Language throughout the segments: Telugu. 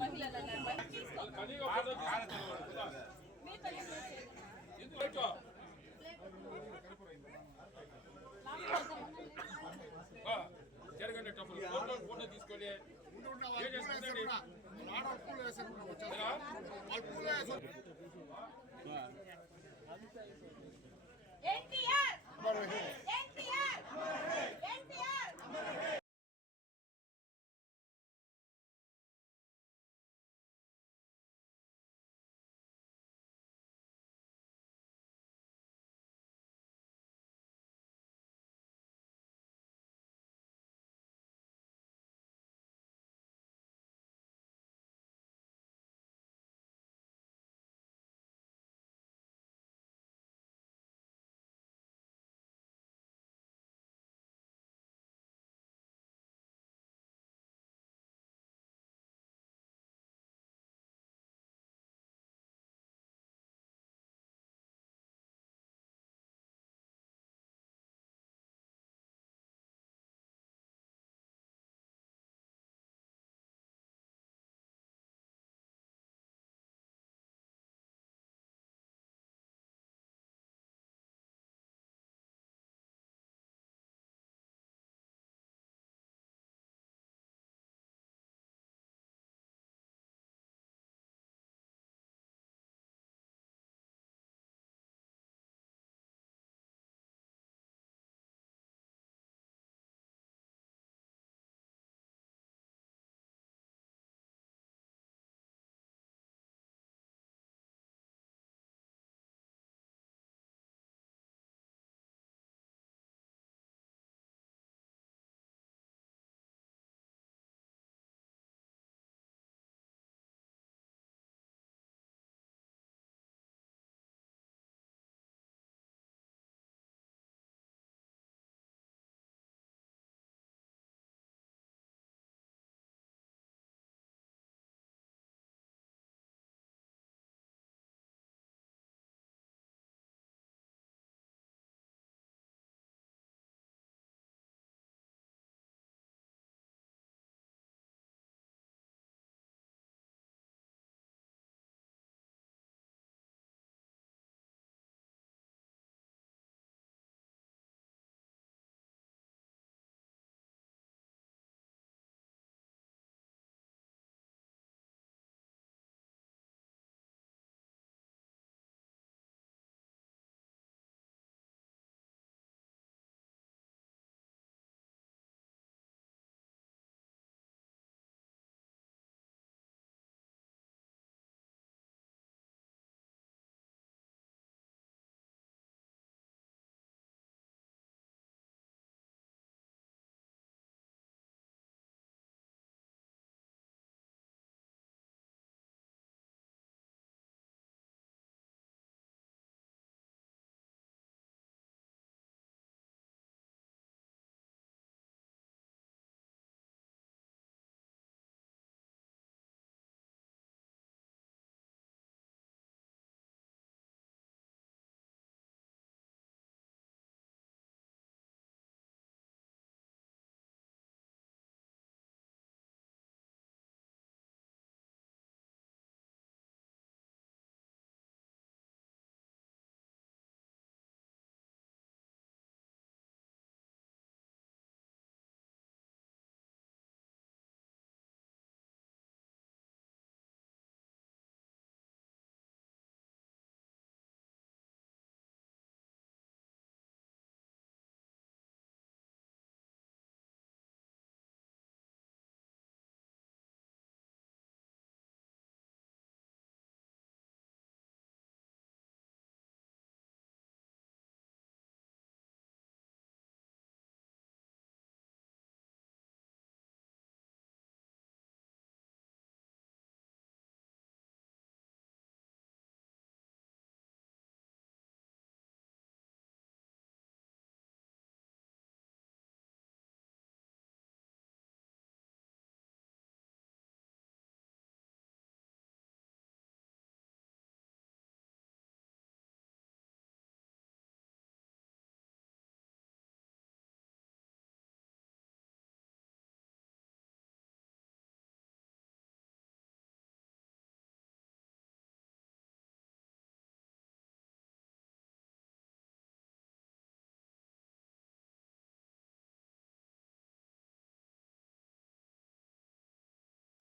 మహిళలు అన్నారు బయట తీసుకో మీతో జరగండి ఫోటో తీసుకోండి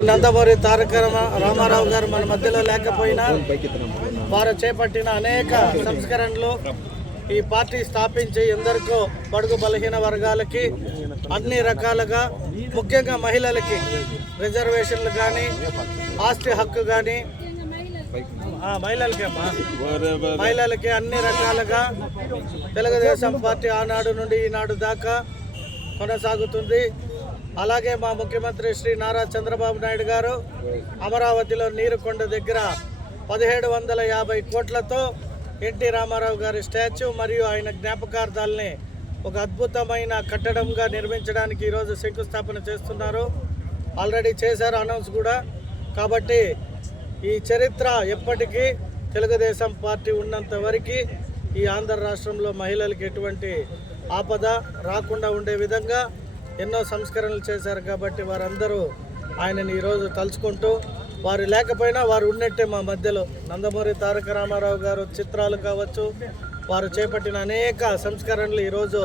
నందమూరి తారక రామారావు గారు మన మధ్యలో లేకపోయినా వారు చేపట్టిన అనేక సంస్కరణలు ఈ పార్టీ స్థాపించి ఎందరికో బడుగు బలహీన వర్గాలకి అన్ని రకాలుగా ముఖ్యంగా మహిళలకి రిజర్వేషన్లు కానీ ఆస్తి హక్కు కానీ మహిళలకి అన్ని రకాలుగా తెలుగుదేశం పార్టీ ఆనాడు నుండి ఈనాడు దాకా కొనసాగుతుంది. అలాగే మా ముఖ్యమంత్రి శ్రీ నారా చంద్రబాబు నాయుడు గారు అమరావతిలో నీరుకొండ దగ్గర 1750 కోట్లతో ఎన్టీ రామారావు గారి స్టాచ్యూ మరియు ఆయన జ్ఞాపకార్థాలని ఒక అద్భుతమైన కట్టడంగా నిర్మించడానికి ఈరోజు శంకుస్థాపన చేస్తున్నారు. ఆల్రెడీ చేశారు అనౌన్స్ కూడా. కాబట్టి ఈ చరిత్ర ఎప్పటికీ తెలుగుదేశం పార్టీ ఉన్నంత వరకు ఈ ఆంధ్ర రాష్ట్రంలో మహిళలకు ఎటువంటి ఆపద రాకుండా ఉండే విధంగా ఎన్నో సంస్కరణలు చేశారు. కాబట్టి వారందరూ ఆయనని ఈరోజు తలుచుకుంటూ వారు లేకపోయినా వారు ఉన్నట్టే మా మధ్యలో. నందమూరి తారక రామారావు గారు చిత్రాలు కావచ్చు, వారు చేపట్టిన అనేక సంస్కరణలు ఈరోజు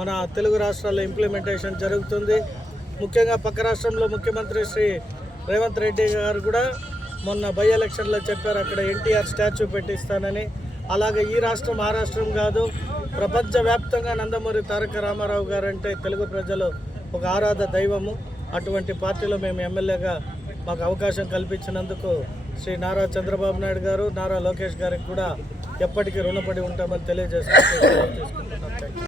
మన తెలుగు రాష్ట్రాల్లో ఇంప్లిమెంటేషన్ జరుగుతుంది. ముఖ్యంగా పక్క రాష్ట్రంలో ముఖ్యమంత్రి శ్రీ రేవంత్ రెడ్డి గారు కూడా మొన్న బై ఎలక్షన్లో చెప్పారు అక్కడ ఎన్టీఆర్ స్టాచ్యూ పెట్టిస్తానని. అలాగే ఈ రాష్ట్రం ఆ రాష్ట్రం కాదు, ప్రపంచవ్యాప్తంగా నందమూరి తారక రామారావు గారు అంటే తెలుగు ప్రజలు ఒక ఆరాధ దైవము. అటువంటి పార్టీలో మేము ఎమ్మెల్యేగా మాకు అవకాశం కల్పించినందుకు శ్రీ నారా చంద్రబాబు నాయుడు గారు, నారా లోకేష్ గారికి కూడా ఎప్పటికీ రుణపడి ఉంటామని తెలియజేసుకుంటున్నాం.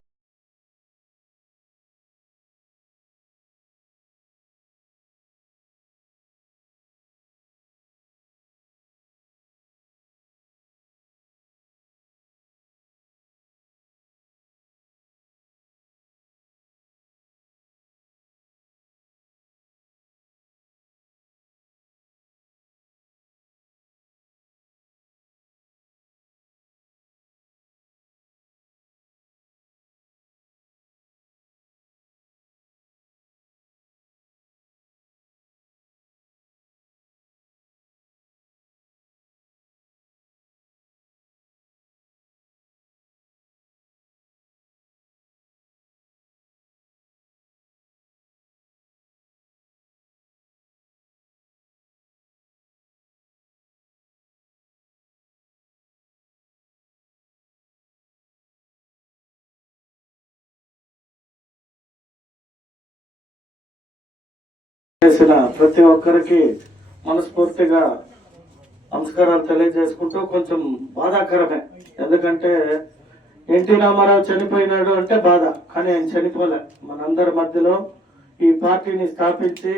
చేసిన ప్రతి ఒక్కరికి మనస్ఫూర్తిగా నమస్కారాలు తెలియజేసుకుంటూ కొంచెం బాధాకరమే. ఎందుకంటే ఎన్టీ రామారావు చనిపోయినాడు అంటే బాధ, కానీ ఆయన చనిపోలే. మనందరి మధ్యలో ఈ పార్టీని స్థాపించి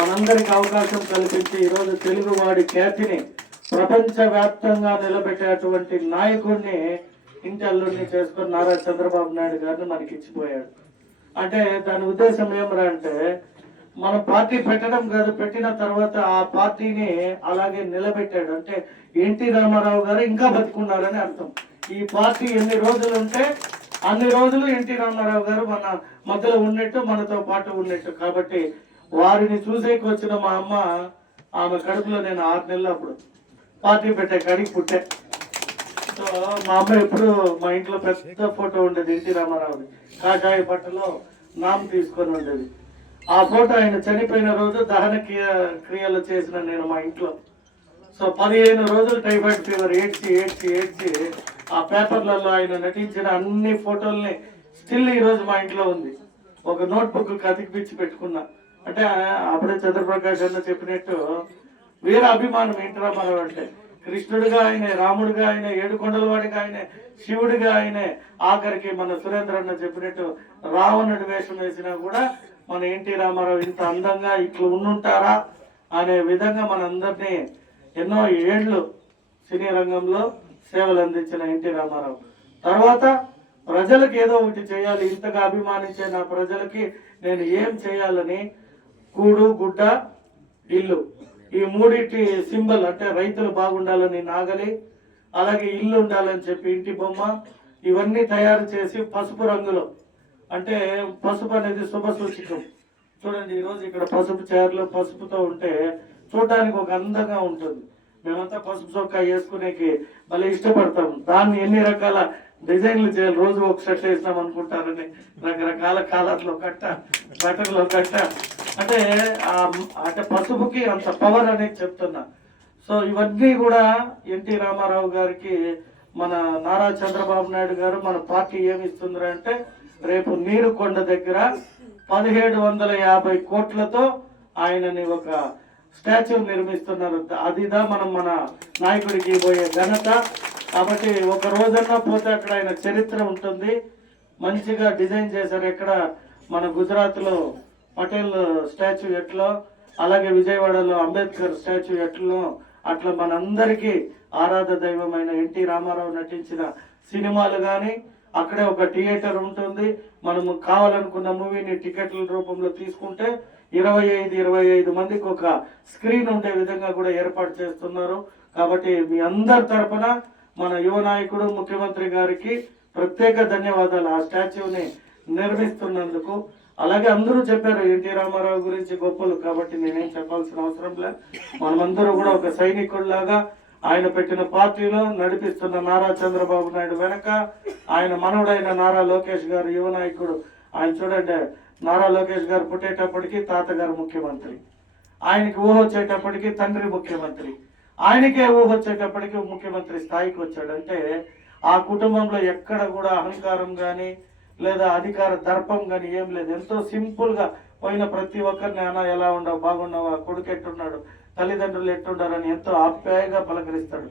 మనందరికి అవకాశం కల్పించి ఈరోజు తెలుగువాడి ఖ్యాతిని ప్రపంచవ్యాప్తంగా నిలబెట్టేటువంటి నాయకుడిని ఇంటి అల్లుడిని చేసుకొని నారా చంద్రబాబు నాయుడు గారిని మనకి ఇచ్చిపోయాడు. అంటే దాని ఉద్దేశం ఏమరా అంటే మన పార్టీ పెట్టడం కాదు, పెట్టిన తర్వాత ఆ పార్టీని అలాగే నిలబెట్టాడు. అంటే ఎన్టీ రామారావు గారు ఇంకా బతుకున్నారని అర్థం. ఈ పార్టీ ఎన్ని రోజులు ఉంటే అన్ని రోజులు ఎన్టీ రామారావు గారు మన మధ్యలో ఉన్నట్టు, మనతో పాటు ఉన్నట్టు. కాబట్టి వారిని చూసేకి వచ్చిన మా అమ్మ, ఆమె కడుపులో నేను 6 నెలలు అప్పుడు పార్టీ పెట్టే కడికి పుట్టే. సో మా అమ్మ ఎప్పుడు మా ఇంట్లో పెద్ద ఫోటో ఉండేది ఎన్టీ రామారావుది, కాషాయ బట్టలో నామ్ తీసుకొని ఉండేది. ఆ ఫోటో ఆయన చనిపోయిన రోజు దహన క్రియలు చేసిన నేను మా ఇంట్లో. సో 15 రోజులు టైఫాయిడ్ ఫీవర్ ఏడ్చి ఆ పేపర్లలో ఆయన నటించిన అన్ని ఫోటోల్ని స్టిల్ ఈరోజు మా ఇంట్లో ఉంది. ఒక నోట్బుక్ కతికిపిచ్చి పెట్టుకున్నా. అంటే అప్పుడే చంద్రప్రకాష్ అన్న చెప్పినట్టు వీర అభిమానం ఎన్టీ రామారావు అంటే. కృష్ణుడిగా ఆయనే, రాముడిగా ఆయనే, ఏడుకొండల వాడిగా ఆయనే, శివుడిగా ఆయనే, ఆఖరికి మన సురేంద్ర అన్న చెప్పినట్టు రావణుడి వేషం వేసినా కూడా మన ఎన్టీ రామారావు ఇంత అందంగా ఇట్లా ఉండుంటారా అనే విధంగా మనందరినీ ఎన్నో ఏళ్ళు సినీ రంగంలో సేవలు అందించిన ఎన్టీ రామారావు. తర్వాత ప్రజలకు ఏదో ఒకటి చేయాలి, ఇంతగా అభిమానించే నా ప్రజలకి నేను ఏం చేయాలని కూడు, గుడ్డ, ఇల్లు, ఈ మూడింటి సింబల్ అంటే రైతులు బాగుండాలని నాగలి, అలాగే ఇల్లు ఉండాలని చెప్పి ఇంటి బొమ్మ, ఇవన్నీ తయారు చేసి పసుపు రంగులో, అంటే పసుపు అనేది శుభ సూచకం. చూడండి ఈరోజు ఇక్కడ పసుపు చీరలు పసుపుతో ఉంటే చూడడానికి ఒక అందంగా ఉంటుంది. మేమంతా పసుపు చొక్కా వేసుకునేకి భలే ఇష్టపడతాం. దాన్ని ఎన్ని రకాల డిజైన్లు చేయాలి, రోజు ఒక షర్ట్ వేసినాం అనుకుంటారని రకరకాల కాలర్లో కట్ట, బటన్లో కట్ట, అంటే అంటే పసుపుకి అంత పవర్ అనేది చెప్తున్నా. సో ఇవన్నీ కూడా ఎన్టీ రామారావు గారికి మన నారా చంద్రబాబు నాయుడు గారు మన పార్టీ ఏమి ఇస్తుందంటే రేపు నీరుకొండ దగ్గర 1750 కోట్లతో ఆయనని ఒక స్టాచ్యూ నిర్మిస్తున్నారు. అదిదా మనం మన నాయకుడికి పోయే ఘనత. కాబట్టి ఒక రోజన్నా పోతే అక్కడ ఆయన చరిత్ర ఉంటుంది. మంచిగా డిజైన్ చేశారు. ఎక్కడ మన గుజరాత్ లో పటేల్ స్టాచ్యూ ఎట్లో, అలాగే విజయవాడలో అంబేద్కర్ స్టాచ్యూ ఎట్లో, అట్లా మనందరికీ ఆరాధ దైవమైన ఎన్టీ రామారావు నటించిన సినిమాలు కానీ అక్కడే ఒక థియేటర్ ఉంటుంది. మనము కావాలనుకున్న మూవీని టికెట్ల రూపంలో తీసుకుంటే 25 మందికి ఒక స్క్రీన్ ఉండే విధంగా కూడా ఏర్పాటు చేస్తున్నారు. కాబట్టి మీ అందరి తరపున మన యువ నాయకుడు ముఖ్యమంత్రి గారికి ప్రత్యేక ధన్యవాదాలు ఆ స్టాచ్యూని నిర్మిస్తున్నందుకు. అలాగే అందరూ చెప్పారు ఎన్టీ రామారావు గురించి గొప్పలు, కాబట్టి నేనేం చెప్పాల్సిన అవసరం లేదు. మనమందరూ కూడా ఒక సైనికుల్లాగా ఆయన పెట్టిన పార్టీలో నడిపిస్తున్న నారా చంద్రబాబు నాయుడు వెనక ఆయన మనవడైన నారా లోకేష్ గారు యువ నాయకుడు. ఆయన చూడండి, నారా లోకేష్ గారు పుట్టేటప్పటికి తాతగారు ముఖ్యమంత్రి, ఆయనకి ఊహ వచ్చేటప్పటికి తండ్రి ముఖ్యమంత్రి, ఆయనకే ఊహ వచ్చేటప్పటికి ముఖ్యమంత్రి స్థాయికి వచ్చాడంటే ఆ కుటుంబంలో ఎక్కడ కూడా అహంకారం కానీ లేదా అధికార దర్పం కానీ ఏం లేదు. ఎంతో సింపుల్ గా పోయిన ప్రతి ఒక్కరిని అన్న ఎలా ఉండవు, బాగున్నావా, కొడుకు ఎట్టున్నాడు, తల్లిదండ్రులు ఎట్టుండారని ఎంతో ఆప్యాయంగా పలకరిస్తాడు.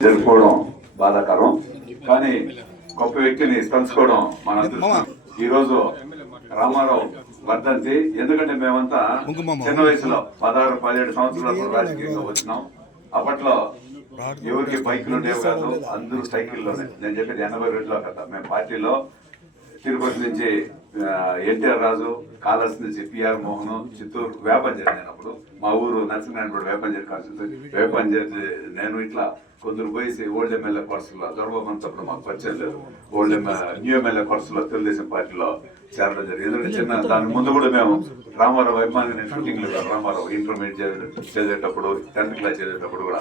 జరుపుకోవడం బాధాకరం, కానీ గొప్ప వ్యక్తిని స్మరించుకోవడం మన అదృష్టం. ఈ రోజు రామారావు వర్ధంతి. ఎందుకంటే మేమంతా చిన్న వయసులో 16-17 సంవత్సరాలు రాజకీయంగా వచ్చినాం. అప్పట్లో ఎవరికి బైకులు ఉండేవి కాదు, అందరూ సైకిల్లోనే. నేను చెప్పేది 82లో కదా. మేము పార్టీలో తిరుపతి నుంచి ఎన్టీఆర్ రాజు, కాళహస్తి నుంచి పిఆర్ మోహన్, చిత్తూరు వేపంజరి. నేను అప్పుడు మా ఊరు నరసింహనారాయణ వేపంజరి కాల్సింది. వేపంజరి నేను ఇట్లా కొందరు పోయి ఓల్డ్ ఎమ్మెల్యే కోర్సులో దొరబాబు మాకు పరిచయం లేదు. న్యూ ఎమ్మెల్యే కోర్సులో తెలుగుదేశం పార్టీలో చేరడం జరిగింది. ఎందుకంటే చిన్న దాని ముందు కూడా మేము రామారావు అభిమాని, నేను షూటింగ్ లేదు రామారావు ఇంటర్మీడియట్ చదివేటప్పుడు, 10th క్లాస్ చదివేటప్పుడు కూడా.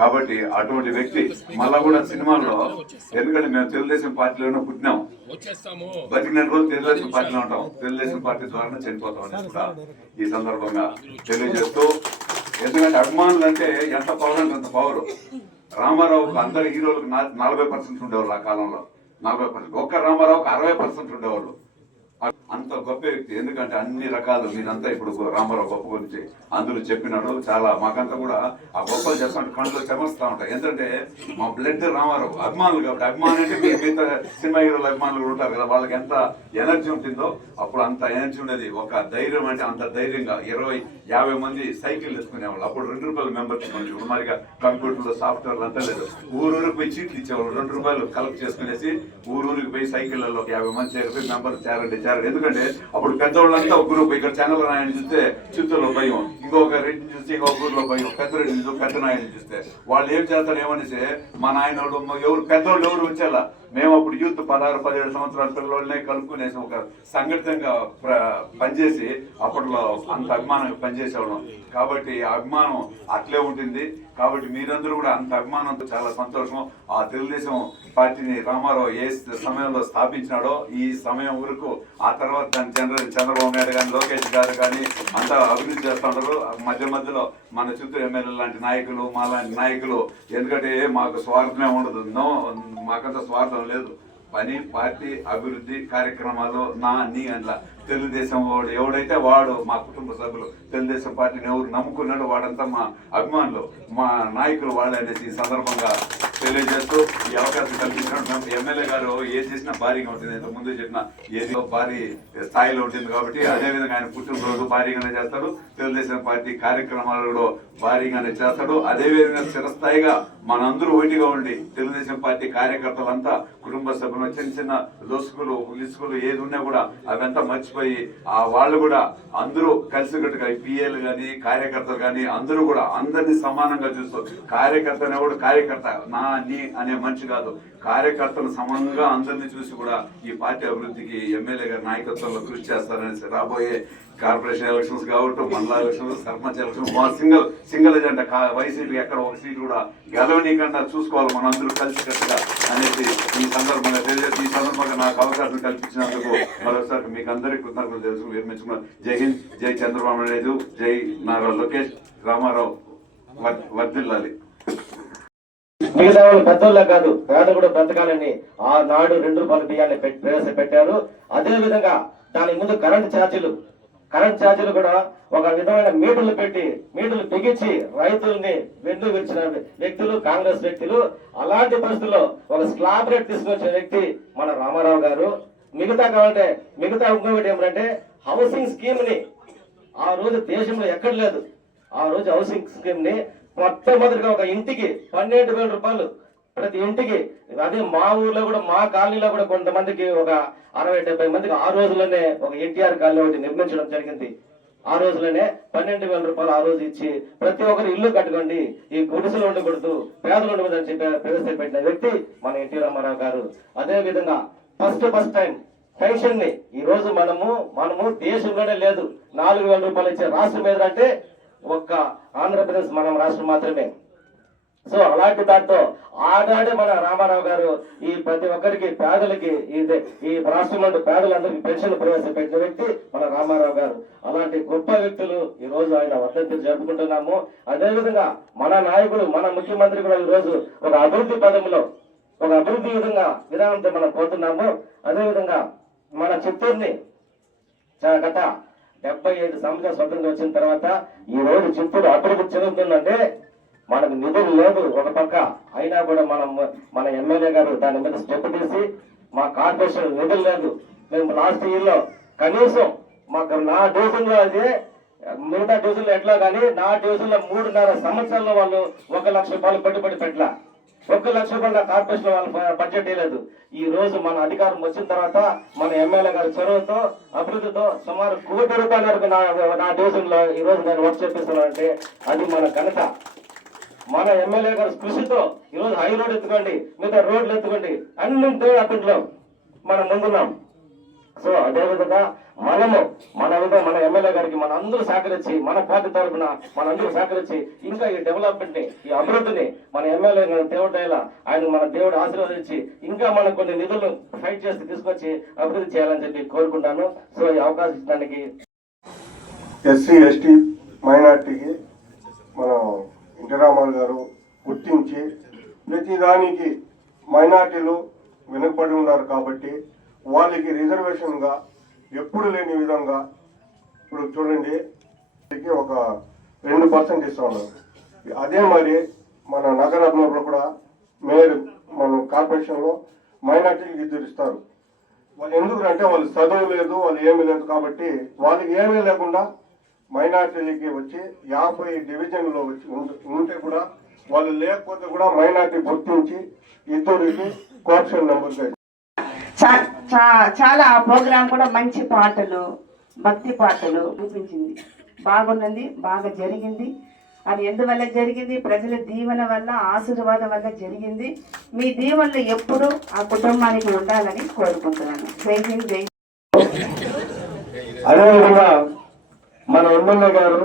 కాబట్టి అటువంటి వ్యక్తి మళ్ళా కూడా సినిమాల్లో, ఎందుకంటే మేము తెలుగుదేశం పార్టీలోనే పుట్టినాం, బతికిన రోజు తెలుగుదేశం పార్టీలో ఉంటాం, తెలుగుదేశం పార్టీ ద్వారా చనిపోతాం అని కూడా ఈ సందర్భంగా తెలియజేస్తూ, ఎందుకంటే అభిమానులు అంటే ఎంత పవర్ అంటే అంత పవర్. రామారావుకు అందరు హీరోలకు 40% ఉండేవాళ్ళు ఆ కాలంలో, 40%. ఒక్క రామారావుకు 60% ఉండేవాళ్ళు. అంత గొప్ప వ్యక్తి. ఎందుకంటే అన్ని రకాలు మీరంతా ఇప్పుడు రామారావు గొప్ప గురించి అందరూ చెప్పినాడు. చాలా మాకంతా కూడా ఆ గొప్పలు చేస్తుంటే కళ్ళు చెమరుస్తూ ఉంటాయి. ఎందుకంటే మా బ్లడ్ రామారావు అభిమానులు కాబట్టి. అభిమానులు అంటే మిగతా సినిమా హీరోల అభిమానులు ఉంటారు కదా, వాళ్ళకి ఎంత ఎనర్జీ ఉంటుందో అప్పుడు అంత ఎనర్జీ ఉండేది. ఒక ధైర్యం అంటే అంత ధైర్యంగా 20-50 మంది సైకిల్ వేసుకునేవాళ్ళు. అప్పుడు ₹2 మెంబర్షిప్ ఉంది. ఇప్పుడు మరిగా కంప్యూటర్లో సాఫ్ట్వేర్లు అంతా లేదు. ఊరూరికి పోయి చీట్లు ఇచ్చేవాళ్ళు. ₹2 కలెక్ట్ చేసుకునేసి ఊరూరికి పోయి సైకిళ్లలో 50 మంది చేరిపోయి మెంబర్లు చేరండి. ఎందుకంటే అప్పుడు పెద్దవాళ్ళంతా ఒక గ్రూప్. ఇక్కడ చెన్నల నాయని చూస్తే చిత్తూరులో భయం, ఇంకొక రెడ్డిని చూస్తే ఇంకొక ఊర్లో భయం, పెద్ద రెడ్డిని చూస్తే పెద్ద నాయని చూస్తే వాళ్ళు ఏం చేస్తారు ఏమనేసి మా నాయన ఎవరు పెద్దవాళ్ళు ఎవరు వచ్చేలా మేము అప్పుడు యూత్ 16-17 సంవత్సరాల పిల్లల్ని కలుపుకునేసి ఒక సంఘటితంగా పనిచేసి అప్పట్లో అంత అభిమానంగా పనిచేసేవాళ్ళం. కాబట్టి ఆ అభిమానం అట్లే ఉంటుంది. కాబట్టి మీరందరూ కూడా అంత అభిమానంతో చాలా సంతోషం. ఆ తెలుగుదేశం పార్టీని రామారావు ఏ సమయంలో స్థాపించినాడో ఈ సమయం వరకు, ఆ తర్వాత దాని చంద్రబాబు నాయుడు కానీ లోకేష్ గారు కానీ అంతా అభివృద్ధి చేస్తూ ఉంటారు. మధ్యలో మన చిత్తూరు ఎమ్మెల్యే లాంటి నాయకులు, మా లాంటి నాయకులు, ఎందుకంటే మాకు స్వార్థమే ఉండదు, మాకంత స్వార్థం లేదు. పని, పార్టీ, అభివృద్ధి కార్యక్రమాలు నీ అట్లా తెలుగుదేశం వాడు ఎవడైతే వాడు మా కుటుంబ సభ్యులు తెలుగుదేశం పార్టీని ఎవరు నమ్ముకున్నాడో వాడంతా మా అభిమానులు, మా నాయకులు వాళ్ళనేసి ఈ సందర్భంగా తెలియజేస్తూ ఈ అవకాశం కల్పించినట్టు ఎమ్మెల్యే గారు ఏది చేసినా భారీగా ఉంటుంది. ఇంతకు ముందు చెప్పిన ఏది భారీ స్థాయిలో ఉంటుంది కాబట్టి అదేవిధంగా ఆయన పుట్టినరోజు భారీగానే చేస్తాడు. తెలుగుదేశం పార్టీ కార్యక్రమాలు కూడా భారీగానే చేస్తాడు. అదేవిధంగా చిరస్థాయిగా మనందరూ ఒకటిగా ఉండి తెలుగుదేశం పార్టీ కార్యకర్తలంతా కుటుంబ సభ్యులు చిన్న చిన్న లొసుకులు లిసుకులు ఏది ఉన్నా కూడా అవంతా మర్చిపోయి ఆ వాళ్ళు కూడా అందరూ కలిసికట్టుగా పిఏలు కానీ కార్యకర్తలు కానీ అందరూ కూడా అందరినీ సమానంగా చూస్తూ కార్యకర్త అనేవాడు కార్యకర్త నా నీ అనే మనిషి కాదు, కార్యకర్తలు సమానంగా అందరినీ చూసి కూడా ఈ పార్టీ అభివృద్ధికి ఎమ్మెల్యే గారి నాయకత్వంలో కృషి చేస్తారనేసి రాబోయే కార్పొరేషన్ ఎలక్షన్స్ కావచ్చు, మండల elections, sarpanch elections single agenda YCP ఎక్కడ ఒక సీటు కూడా గెలవనీయకుండా చూసుకోవాలి మనం అందరూ కలిసికట్టుగా అనేది ఈ సందర్భంగా తెలియజేసి ఈ సందర్భంగా నాకు అవకాశం కల్పించినందుకు మరోసారి మీకు అందరికీ కృతజ్ఞతలు తెలుసు విరమించుకున్నాను. జై హింద్, జై చంద్రబాబు నాయుడు, జై నారా లోకేష్, రామారావు వర్ధిల్లాలి. మిగతా వాళ్ళు పెద్దోళ్ళే కాదు, పేద కూడా బ్రతకాలని ఆనాడు 2 రూపాయల బియ్యాన్ని ప్రవేశపెట్టారు. అదే విధంగా దానికి ముందు కరెంట్ ఛార్జీలు కూడా ఒక విధమైన మీటర్లు పెట్టి మీటర్లు బిగించి రైతుల్ని వెన్ను విరిచిన వ్యక్తులు కాంగ్రెస్ వ్యక్తులు. అలాంటి పరిస్థితుల్లో ఒక స్లాబ్ రేట్ తీసుకొచ్చిన వ్యక్తి మన రామారావు గారు. మిగతా ఇంకొకటి ఏమిటంటే హౌసింగ్ స్కీమ్ ని ఆ రోజు దేశంలో ఎక్కడ లేదు. ఆ రోజు హౌసింగ్ స్కీమ్ ని మొట్టమొదటిగా ఒక ఇంటికి 12,000 రూపాయలు ప్రతి ఇంటికి. అదే మా ఊర్లో కూడా మా కాలనీలో కూడా కొంతమందికి ఒక 60-70 మందికి ఆ రోజుల్లోనే ఒక ఎన్టీఆర్ కాలనీ ఒకటి నిర్మించడం జరిగింది. ఆ రోజులోనే 12,000 రూపాయలు ఆ రోజు ఇచ్చి ప్రతి ఒక్కరు ఇల్లు కట్టుకోండి, ఈ గుడిసెలు ఉండకూడదు, పేదలు ఉండకూడదు అని చెప్పి ప్రవేశపెట్టిన వ్యక్తి మన ఎన్టీ రామారావు గారు. అదే విధంగా ఫస్ట్ టైం పెన్షన్ ని ఈ రోజు మనము దేశంలోనే లేదు 4,000 రూపాయలు ఇచ్చే రాష్ట్రం ఏదంటే ఒక్క ఆంధ్రప్రదేశ్ మనం రాష్ట్రం మాత్రమే. సో అలాంటి దాంతో ఆనాడే మన రామారావు గారు ఈ ప్రతి ఒక్కరికి పేదలకి ఈ రాష్ట్రంలో పేదలందరికీ పెన్షన్ ప్రవేశపెట్టిన వ్యక్తి మన రామారావు గారు. అలాంటి గొప్ప వ్యక్తులు ఈ రోజు ఆయన వర్ధంతి జరుపుకుంటున్నాము. అదేవిధంగా మన నాయకుడు మన ముఖ్యమంత్రి కూడా ఈ రోజు ఒక అభివృద్ధి పదంలో ఒక అభివృద్ధి విధానంతో మనం పోతున్నాము. అదేవిధంగా మన చిత్తూరుని గత 75 సంవత్సరాల స్వతంత్రం వచ్చిన తర్వాత ఈ రోజు చిత్తూరు అభివృద్ధి చెందుతుందంటే మనకు నిధులు లేదు ఒక పక్క, అయినా కూడా మన ఎమ్మెల్యే గారు దాని మీద స్టెప్ తీసి మా కార్పొరేషన్ నిధులు లేదు. మేము లాస్ట్ ఇయర్ లో కనీసం మాకు నా డివిజన్ లో అదే మిగతా డివిజన్ లో ఎట్లా కానీ నా డివిజన్ లో 3.5 సంవత్సరాల్లో వాళ్ళు 1 లక్ష రూపాయలు పెట్టుబడి పెట్టలా. 1 లక్ష రూపాయల కార్పొరేషన్ వాళ్ళు బడ్జెట్ వేయలేదు. ఈ రోజు మన అధికారం వచ్చిన తర్వాత మన ఎమ్మెల్యే గారి చొరవతో అభివృద్ధితో సుమారు 1 కోటి రూపాయల వరకు నా డివిజన్ లో ఈ రోజు నేను వర్క్ చేపిస్తున్నానంటే అది మన ఘనత. మన ఎమ్మెల్యే గారి కృషితో ఈరోజు హై రోడ్ ఎత్తుకోండి, మిగతా రోడ్లు ఎత్తుకోండి, అన్నింటిలో అప్పట్లో మనం ముందున్నాం. సో అదేవిధంగా మన ఎమ్మెల్యే గారికి మన అందరూ సహకరించి మన పార్టీ తరఫున మనందరూ సహకరించి ఇంకా ఈ డెవలప్మెంట్ ని ఈ అభివృద్ధిని మన ఎమ్మెల్యే తేవటేలా ఆయన మన దేవుడు ఆశీర్వదించి ఇంకా మనకు కొన్ని నిధులు ఫైట్ చేసి తీసుకొచ్చి అభివృద్ధి చేయాలని చెప్పి కోరుకుంటాను. సో ఈ అవకాశం ఇచ్చడానికి ఎస్సీ ఎస్టీ మైనార్టీకి మన ఎన్టీ రామారావు గారు గుర్తించి ప్రతిదానికి మైనార్టీలు వెనుకబడి ఉన్నారు కాబట్టి వాళ్ళకి రిజర్వేషన్గా ఎప్పుడు లేని విధంగా ఇప్పుడు చూడండి ఒక 2% ఇస్తా ఉన్నారు. అదే మరి మన నగరంలో కూడా మేయర్ మన కార్పొరేషన్లో మైనార్టీలకు ఇద్దరు ఇస్తారు. వాళ్ళు ఎందుకంటే వాళ్ళు చదువు లేదు, వాళ్ళు ఏమీ లేదు కాబట్టి వాళ్ళకి ఏమీ లేకుండా మైనార్టీలకి వచ్చి 50 డివిజన్లో వచ్చి ఉంటే కూడా వాళ్ళు లేకపోతే కూడా మైనార్టీ గుర్తించి ఇద్దరికి కోఆప్షన్ నెంబర్ చాలా ప్రోగ్రాం కూడా మంచి పాటలు భక్తి పాటలు చూపించింది. బాగున్నది, బాగా జరిగింది. అది ఎందువల్ల జరిగింది? ప్రజల దీవెన వల్ల, ఆశీర్వాదం వల్ల జరిగింది. మీ దీవెనలు ఎప్పుడు ఆ కుటుంబానికి ఉండాలని కోరుకుంటున్నాను. జై హింద్, జై. అదేవిధంగా మన ఎమ్మెల్యే గారు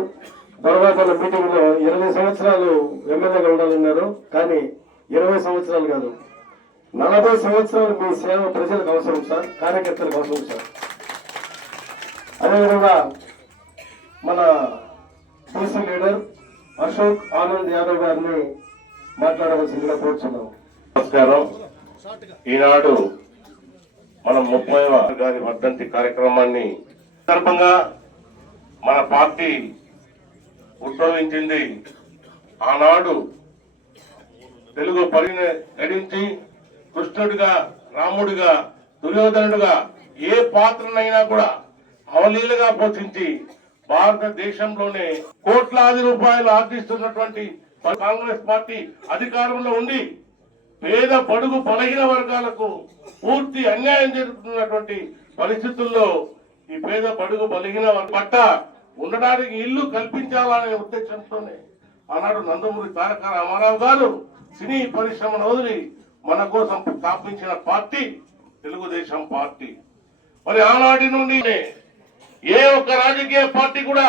తర్వాత మీటింగ్ లో 20 సంవత్సరాలు ఎమ్మెల్యేగా ఉండాలన్నారు. కానీ 20 సంవత్సరాలు కాదు, 40 సంవత్సరాలు మీ సేవ ప్రజలకు అవసరం సార్, కార్యకర్తలకు అవసరం సార్. అదేవిధంగా మన బీసీ లీడర్ అశోక్ ఆనంద్ యాదవ్ గారిని మాట్లాడవలసిందిగా కోరుచున్నాం. నమస్కారం. ఈనాడు మనం 30వ గారి వర్ధంతి కార్యక్రమాన్ని సందర్భంగా మన పార్టీ ఉద్భవించింది ఆనాడు తెలుగు పరిని గడించి కృష్ణుడిగా, రాముడిగా, దుర్యోధనుడిగా ఏ పాత్రనైనా కూడా అవలీలగా పోషించి భారతదేశంలోనే కోట్లాది రూపాయలు ఆర్జిస్తున్నటువంటి కాంగ్రెస్ పార్టీ అధికారంలో ఉండి పేద బడుగు బలహీన వర్గాలకు పూర్తి అన్యాయం జరుగుతున్నటువంటి పరిస్థితుల్లో ఈ పేద బడుగు బలహీన పట్ట ఉండడానికి ఇల్లు కల్పించాలనే ఉద్దేశంతోనే ఆనాడు నందమూరి తారక రామారావు గారు సినీ పరిశ్రమను వదిలి మన కోసం స్థాపించిన పార్టీ తెలుగుదేశం పార్టీ. మరి ఆనాటి నుండి ఏ ఒక్క రాజకీయ పార్టీ కూడా